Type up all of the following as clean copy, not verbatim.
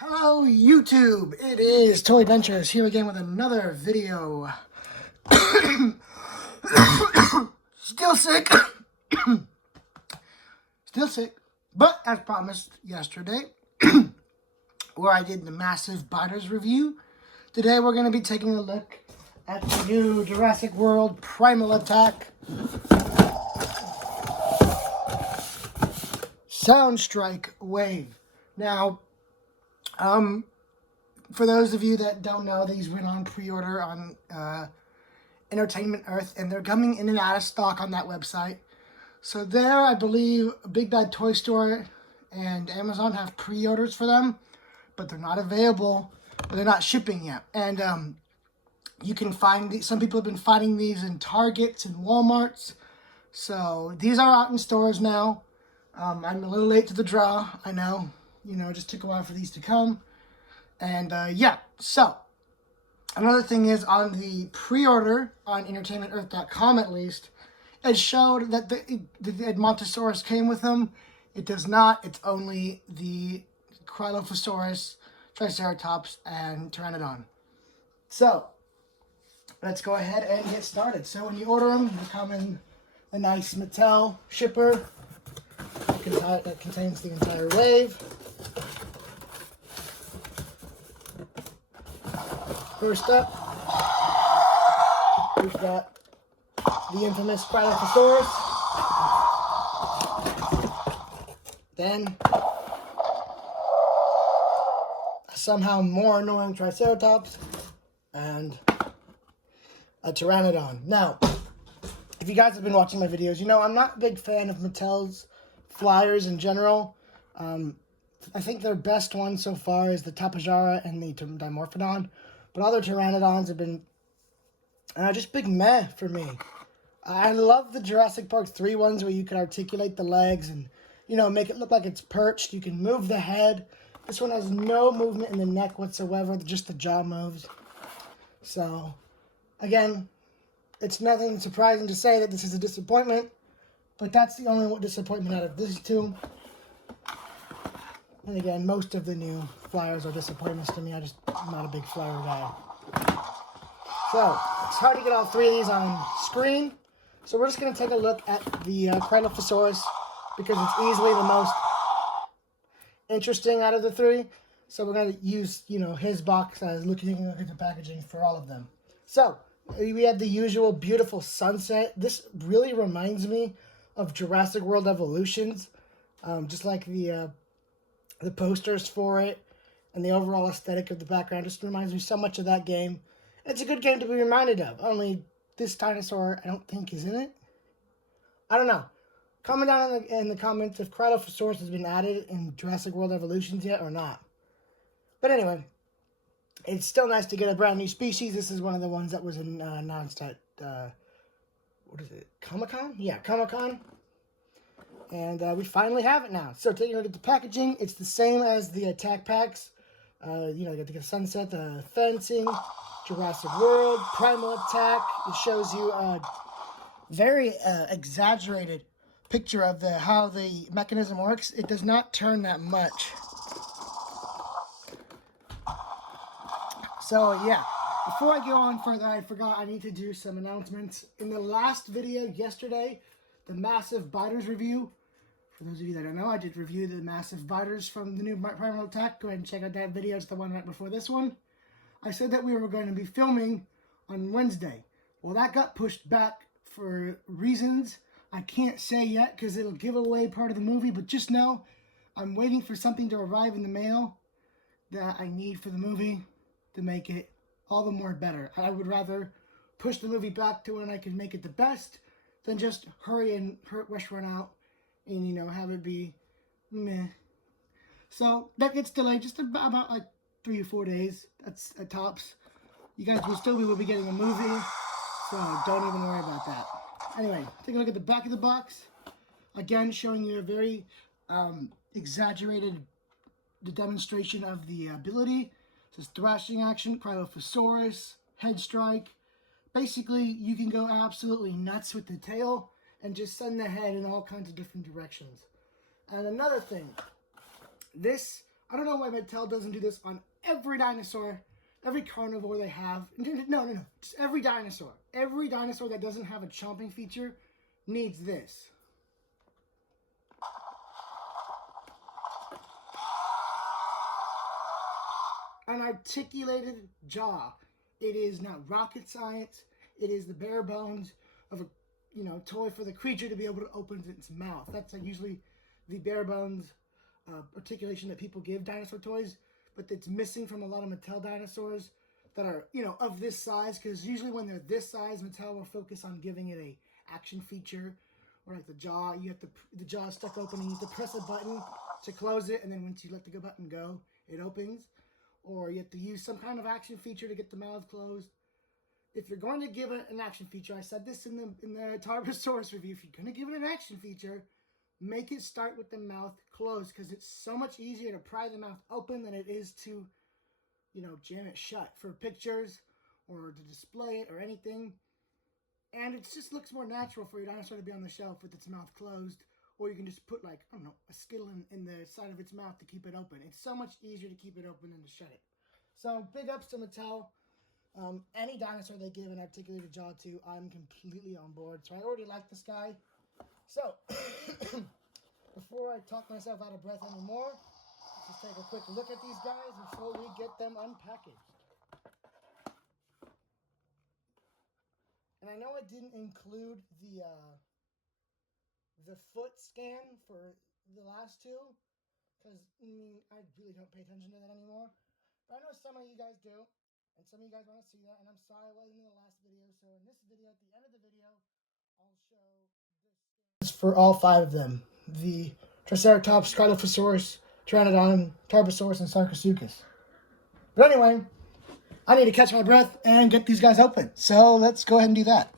Hello YouTube, it is Toy Adventures here again with another video. Still sick, but as promised yesterday, where I did the massive biters review, today we're going to be taking a look at the new Jurassic World Primal Attack Sound Strike Wave. Now, for those of you that don't know, these went on pre-order on Entertainment Earth, and they're coming in and out of stock on that website. So there, I believe, Big Bad Toy Store and Amazon have pre-orders for them, but they're not available, or they're not shipping yet. And you can find these, some people have been finding these in Targets and Walmarts. So these are out in stores now. I'm a little late to the draw, I know. It just took a while for these to come. And yeah, so another thing is on the pre-order on entertainmentearth.com, at least, it showed that the Edmontosaurus came with them. It does not. It's only the Cryolophosaurus, Triceratops, and Pteranodon. So let's go ahead and get started. So when you order them, they come in a nice Mattel shipper that contains the entire wave. First up, we've got the infamous Cryolophosaurus. Then, a somehow more annoying Triceratops, and a Pteranodon. Now, if you guys have been watching my videos, you know I'm not a big fan of Mattel's flyers in general. I think their best one so far is the Tapajara and the Dimorphodon. But other Pteranodons have been just big meh for me. I love the Jurassic Park 3 ones where you can articulate the legs and, make it look like it's perched. You can move the head. This one has no movement in the neck whatsoever, just the jaw moves. So, again, it's nothing surprising to say that this is a disappointment, but that's the only disappointment out of these two. And again, most of the new flyers are disappointments to me. I'm not a big flyer guy. So, it's hard to get all three of these on screen. So we're just going to take a look at the Cryolophosaurus because it's easily the most interesting out of the three. So we're going to use, his box as looking at the packaging for all of them. So, we have the usual beautiful sunset. This really reminds me of Jurassic World Evolutions. Just like the posters for it and the overall aesthetic of the background just reminds me so much of that game. And it's a good game to be reminded of. Only this dinosaur, I don't think, is in it. I don't know. Comment down in the comments if Cryolophosaurus has been added in Jurassic World Evolutions yet or not. But anyway, it's still nice to get a brand new species. This is one of the ones that was announced at, what is it, Comic-Con? Yeah, Comic-Con. And we finally have it now. So taking a look at the packaging, it's the same as the attack packs. You got the sunset, the fencing, Jurassic World, Primal Attack. It shows you a very exaggerated picture of how the mechanism works. It does not turn that much. So yeah, before I go on further, I forgot I need to do some announcements. In the last video yesterday, the massive biters review. For those of you that don't know, I did review the massive biters from the new Primal Attack. Go ahead and check out that video. It's the one right before this one. I said that we were going to be filming on Wednesday. Well, that got pushed back for reasons I can't say yet because it'll give away part of the movie. But just know, I'm waiting for something to arrive in the mail that I need for the movie to make it all the more better. I would rather push the movie back to when I can make it the best than just hurry and rush run out and, have it be meh. So that gets delayed just about like 3 or 4 days. That's at tops. You guys will be getting a movie, so don't even worry about that. Anyway, take a look at the back of the box. Again, showing you a very exaggerated demonstration of the ability. It says thrashing action, Cryolophosaurus, head strike. Basically, you can go absolutely nuts with the tail and just send the head in all kinds of different directions. And another thing, this I don't know why Mattel doesn't do this on every dinosaur, every carnivore they have. No. Just every dinosaur. Every dinosaur that doesn't have a chomping feature needs this. An articulated jaw. It is not rocket science. It is the bare bones of a toy for the creature to be able to open its mouth. That's usually the bare bones articulation that people give dinosaur toys, but it's missing from a lot of Mattel dinosaurs that are of this size, because usually when they're this size, Mattel will focus on giving it a action feature, or like the jaw. You have the jaw is stuck open, and you have to press a button to close it, and then once you let the button go, it opens. Or you have to use some kind of action feature to get the mouth closed. If you're going to give it an action feature, I said this in the Tarbosaurus review, if you're going to give it an action feature, make it start with the mouth closed, because it's so much easier to pry the mouth open than it is to, jam it shut for pictures or to display it or anything. And it just looks more natural for your dinosaur to be on the shelf with its mouth closed. Or you can just put, like, I don't know, a skittle in the side of its mouth to keep it open. It's so much easier to keep it open than to shut it. So, big ups to Mattel. Any dinosaur they give an articulated jaw to, I'm completely on board. So, I already like this guy. So, before I talk myself out of breath anymore, let's just take a quick look at these guys before we get them unpackaged. And I know I didn't include the foot scan for the last two, because I really don't pay attention to that anymore. But I know some of you guys do, and some of you guys want to see that, and I'm sorry I wasn't in the last video. So in this video, at the end of the video, I'll show this for all 5 of them. The Triceratops, Cryolophosaurus, Pteranodon, Tarbosaurus, and Sarcosuchus. But anyway, I need to catch my breath and get these guys open. So let's go ahead and do that.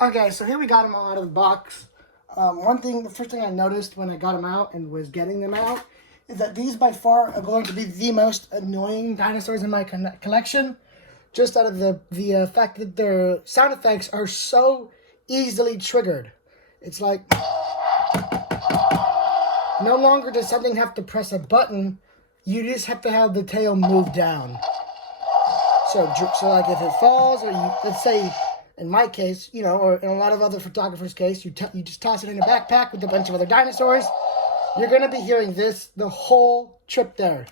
Okay, so here we got them all out of the box. The first thing I noticed when I got them out and was getting them out, is that these by far are going to be the most annoying dinosaurs in my collection. Just out of the fact that their sound effects are so easily triggered. It's like, no longer does something have to press a button, you just have to have the tail move down. So like if it falls, or let's say, in my case, or in a lot of other photographers' case, you just toss it in a backpack with a bunch of other dinosaurs, you're going to be hearing this the whole trip there.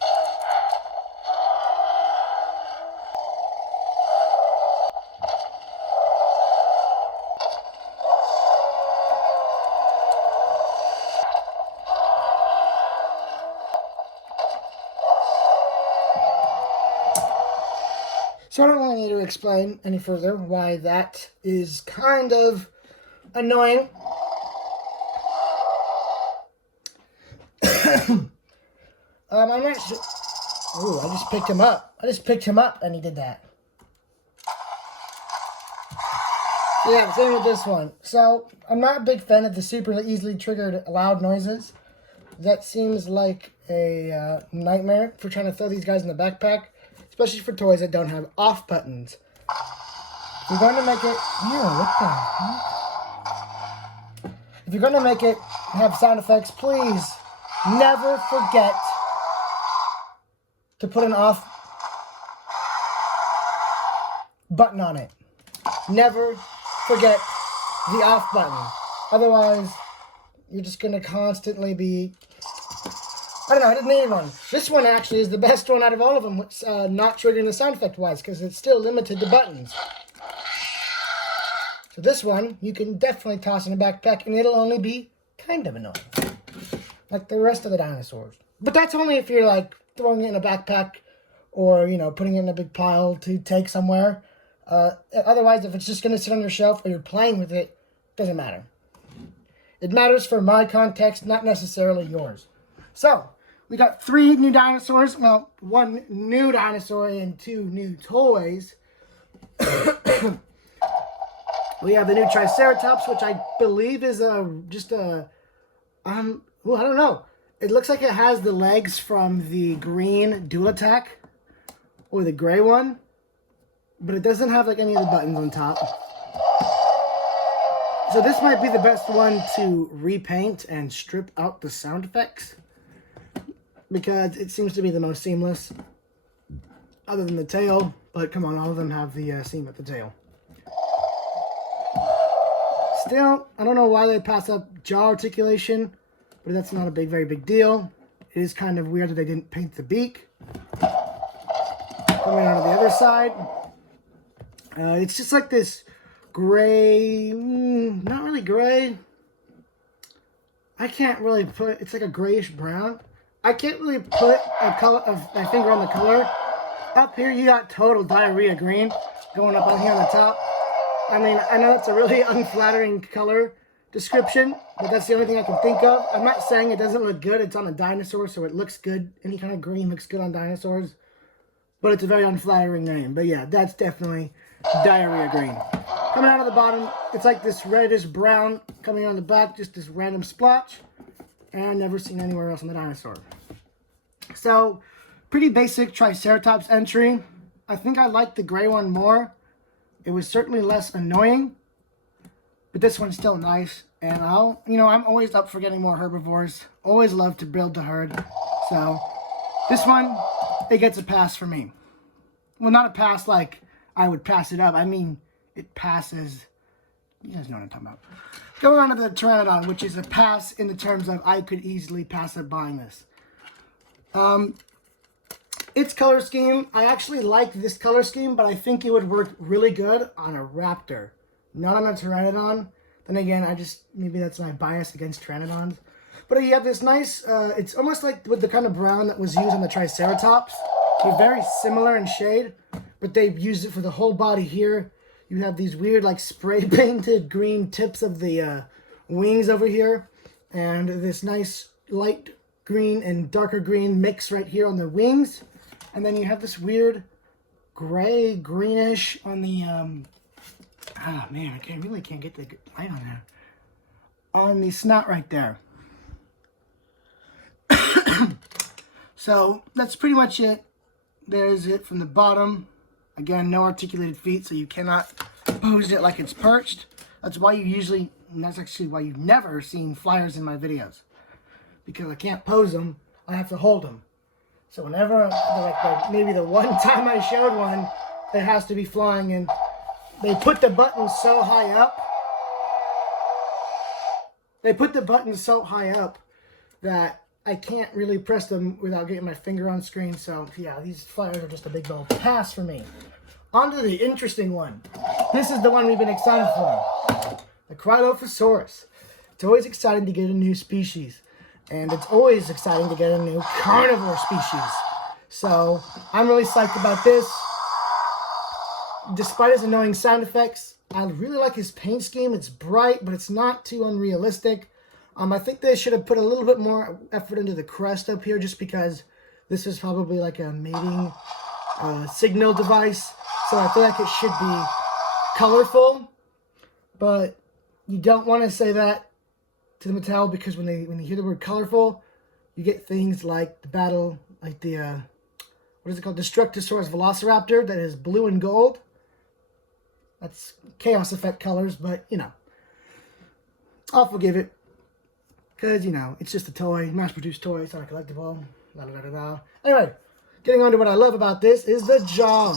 So I don't really need to explain any further why that is kind of annoying. I'm not sure. Ooh, I just picked him up. And he did that. Yeah, same with this one. So I'm not a big fan of the super easily triggered loud noises. That seems like a nightmare for trying to throw these guys in the backpack. Especially for toys that don't have off buttons. If you're going to make it... If you're going to make it have sound effects, please never forget to put an off button on it. Never forget the off button. Otherwise, you're just going to constantly be... I don't know, I didn't need one. This one actually is the best one out of all of them, not triggering the sound effect wise, because it's still limited to buttons. So this one, you can definitely toss in a backpack, and it'll only be kind of annoying. Like the rest of the dinosaurs. But that's only if you're like throwing it in a backpack, or, putting it in a big pile to take somewhere. Otherwise, if it's just going to sit on your shelf, or you're playing with it, doesn't matter. It matters for my context, not necessarily yours. So, we got 3 new dinosaurs. Well, 1 new dinosaur and 2 new toys. We have the new Triceratops, which I believe is I don't know. It looks like it has the legs from the green Dual Attack, or the gray one, but it doesn't have like any of the buttons on top. So this might be the best one to repaint and strip out the sound effects. because it seems to be the most seamless, other than the tail. But come on, all of them have the seam at the tail. Still, I don't know why they pass up jaw articulation, but that's not a very big deal. It is kind of weird that they didn't paint the beak. Coming out of the other side, it's just like this gray, not really gray. I can't really put, it's like a grayish brown. I can't really put a color of my finger on the color. Up here, you got total diarrhea green going up on here on the top. I mean, I know it's a really unflattering color description, but that's the only thing I can think of. I'm not saying it doesn't look good. It's on a dinosaur, so it looks good. Any kind of green looks good on dinosaurs, but it's a very unflattering name. But yeah, that's definitely diarrhea green. Coming out of the bottom, it's like this reddish brown coming on the back, just this random splotch, and I've never seen anywhere else on the dinosaur. So, pretty basic Triceratops entry. I think I like the gray one more. It was certainly less annoying, but this one's still nice. And I'm always up for getting more herbivores. Always love to build the herd. So, this one, it gets a pass for me. Well, not a pass like I would pass it up. I mean, it passes. You guys know what I'm talking about. Going on to the Pteranodon, which is a pass in the terms of I could easily pass up buying this. Its color scheme, I actually like this color scheme, but I think it would work really good on a raptor, not on a Pteranodon. Then again, maybe that's my bias against Pteranodons. But you have this nice, it's almost like with the kind of brown that was used on the Triceratops. They're very similar in shade, but they've used it for the whole body here. You have these weird, like, spray painted green tips of the wings over here, and this nice light green and darker green mix right here on the wings. And then you have this weird gray, greenish on the, oh man, I really can't get the light on there. On the snout right there. So, that's pretty much it. There's it from the bottom. Again, no articulated feet, so you cannot pose it like it's perched. That's why that's actually why you've never seen flyers in my videos. Because I can't pose them, I have to hold them. So whenever, maybe the one time I showed one, it has to be flying, and they put the buttons so high up. They put the buttons so high up that I can't really press them without getting my finger on screen. So yeah, these flyers are just a big old pass for me. On to the interesting one. This is the one we've been excited for. The Cryolophosaurus. It's always exciting to get a new species. And it's always exciting to get a new carnivore species. So, I'm really psyched about this. Despite his annoying sound effects, I really like his paint scheme. It's bright, but it's not too unrealistic. I think they should have put a little bit more effort into the crest up here, just because this is probably like a mating signal device. So I feel like it should be colorful. But you don't want to say that to the Mattel, because when you hear the word colorful, you get things like the battle, like the what is it called, Destructosaurus Velociraptor, that is blue and gold. That's chaos effect colors, but I'll forgive it, because it's just a toy, mass-produced toy. It's not a collectible. La da da da da. Anyway, getting on to what I love about this is the jaw.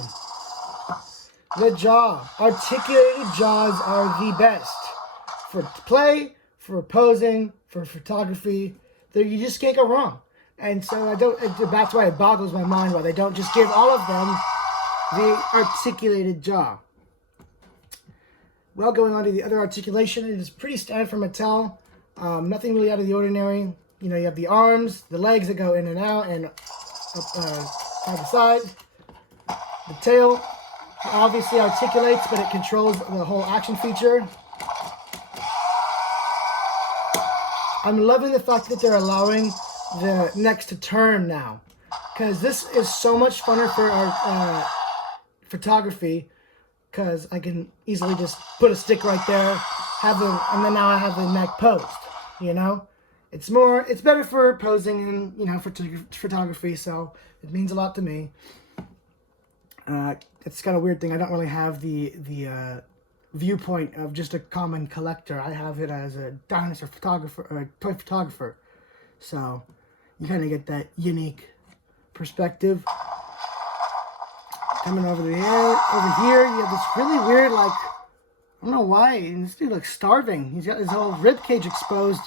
The jaw. Articulated jaws are the best for play, for posing, for photography. You just can't go wrong. And so that's why it boggles my mind why they don't just give all of them the articulated jaw. Well, going on to the other articulation, it is pretty standard for Mattel. Nothing really out of the ordinary. You have the arms, the legs that go in and out and up side to side. The tail obviously articulates, but it controls the whole action feature. I'm loving the fact that they're allowing the necks to turn now, because this is so much funner for our photography, because I can easily just put a stick right there, and then now I have the neck posed, It's better for posing and, for photography, so it means a lot to me. It's kind of a weird thing. I don't really have the viewpoint of just a common collector. I have it as a dinosaur photographer or a toy photographer. So, you kind of get that unique perspective. Coming over here, you have this really weird, like, I don't know why, this dude looks starving. He's got his whole rib cage exposed,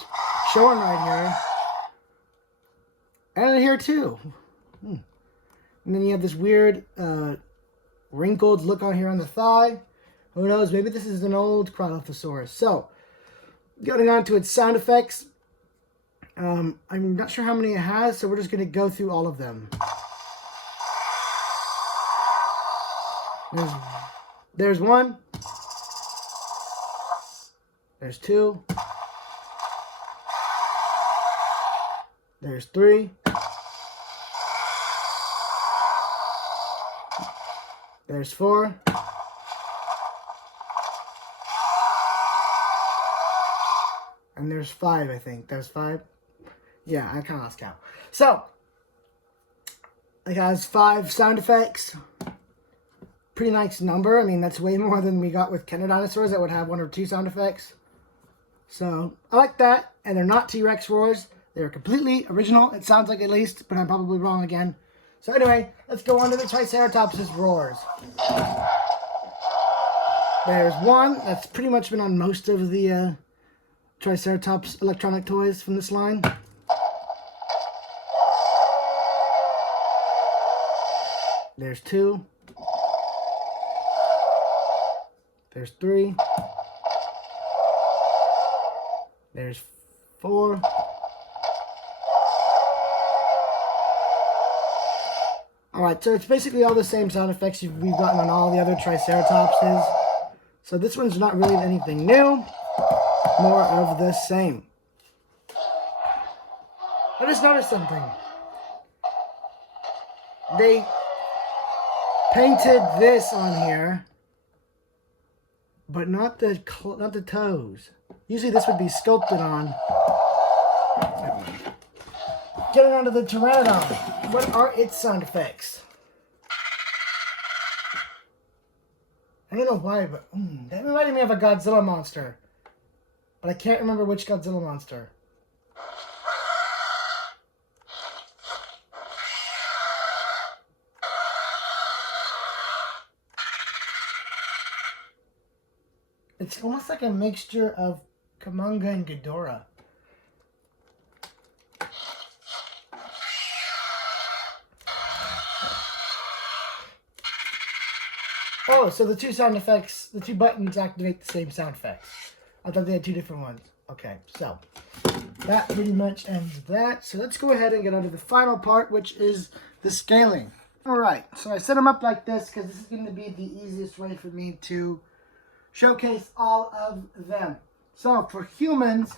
showing right here. And here too. And then you have this weird wrinkled look on here on the thigh. Who knows, maybe this is an old Cryolophosaurus. So, getting on to its sound effects. I'm not sure how many it has, so we're just going to go through all of them. There's one. There's two. There's three. There's four. And there's five, I think. There's five. Yeah, I kind of lost count. So, it has 5 sound effects. Pretty nice number. I mean, that's way more than we got with dinosaurs that would have 1 or 2 sound effects. So, I like that. And they're not T-Rex roars. They're completely original. It sounds like, at least, but I'm probably wrong again. So anyway, let's go on to the Triceratops' roars. There's one. That's pretty much been on most of the Triceratops electronic toys from this line. There's 2. There's 3. There's 4. Alright, so it's basically all the same sound effects we've gotten on all the other Triceratopses. So this one's not really anything new. More of the same. I just noticed something. They painted this on here, but not the toes. Usually this would be sculpted on. Getting on to the Pteranodon. What are its sound effects? I don't know why, but that reminded me of a Godzilla monster. But I can't remember which Godzilla monster. It's almost like a mixture of Kamanga and Ghidorah. Oh, so the 2 sound effects, the 2 buttons activate the same sound effects. I thought they had 2 different ones. Okay, so that pretty much ends that. So let's go ahead and get on to the final part, which is the scaling. Alright, so I set them up like this because this is going to be the easiest way for me to showcase all of them. So for humans,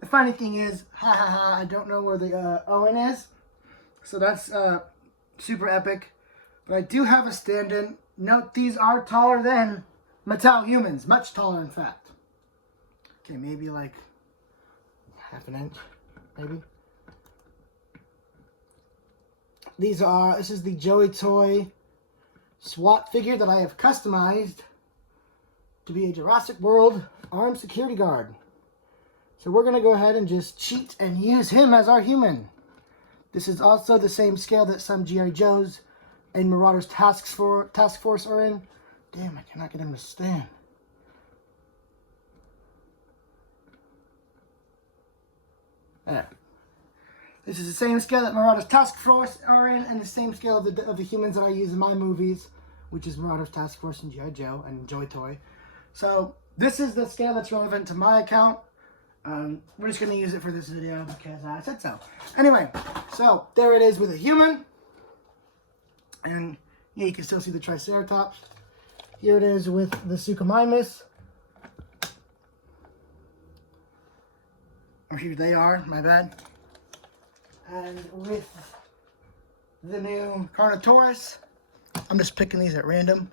the funny thing is, I don't know where the Owen is. So that's super epic. But I do have a stand-in. Note, these are taller than Mattel humans. Much taller, in fact. Okay, maybe like half an inch, maybe. This is the Joey Toy SWAT figure that I have customized to be a Jurassic World armed security guard. So we're going to go ahead and just cheat and use him as our human. This is also the same scale that some G.I. Joes and Marauders Task Force are in. Damn, I cannot get him to stand. There. This is the same scale that Marauders Task Force are in, and the same scale of the humans that I use in my movies, which is Marauders Task Force and G.I. Joe and Joy Toy. So this is the scale that's relevant to my account. We're just going to use it for this video because I said so. Anyway, so there it is with a human. And yeah, you can still see the Triceratops. Here it is with the Suchomimus. Or here they are, my bad. And with the new Carnotaurus. I'm just picking these at random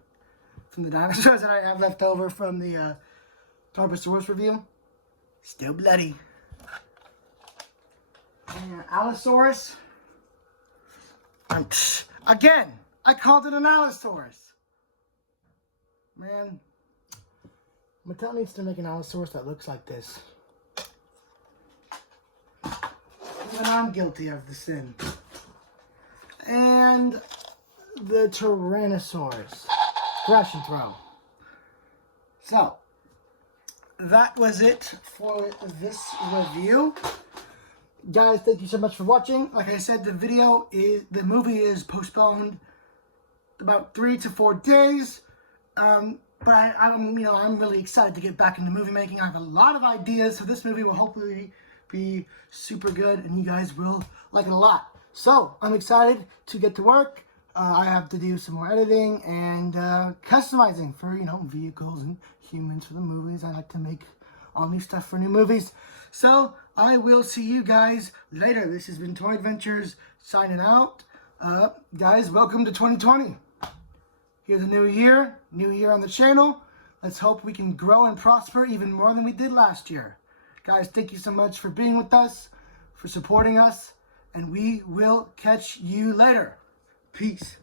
from the dinosaurs that I have left over from the Tarbosaurus review. Still bloody. And Allosaurus. Again, I called it an Allosaurus. Man, Mattel needs to make an Allosaurus that looks like this. Even I'm guilty of the sin. And the Tyrannosaurus. Crash and throw. So, that was it for this review. Guys, thank you so much for watching. Like I said, the movie is postponed about 3 to 4 days. But I'm really excited to get back into movie making. I have a lot of ideas, so this movie will hopefully be super good, and you guys will like it a lot. So I'm excited to get to work. I have to do some more editing and customizing for vehicles and humans for the movies. I like to make all new stuff for new movies. So I will see you guys later. This has been Toy Adventures signing out. Guys, welcome to 2020. Here's a new year on the channel. Let's hope we can grow and prosper even more than we did last year. Guys, thank you so much for being with us, for supporting us, and we will catch you later. Peace.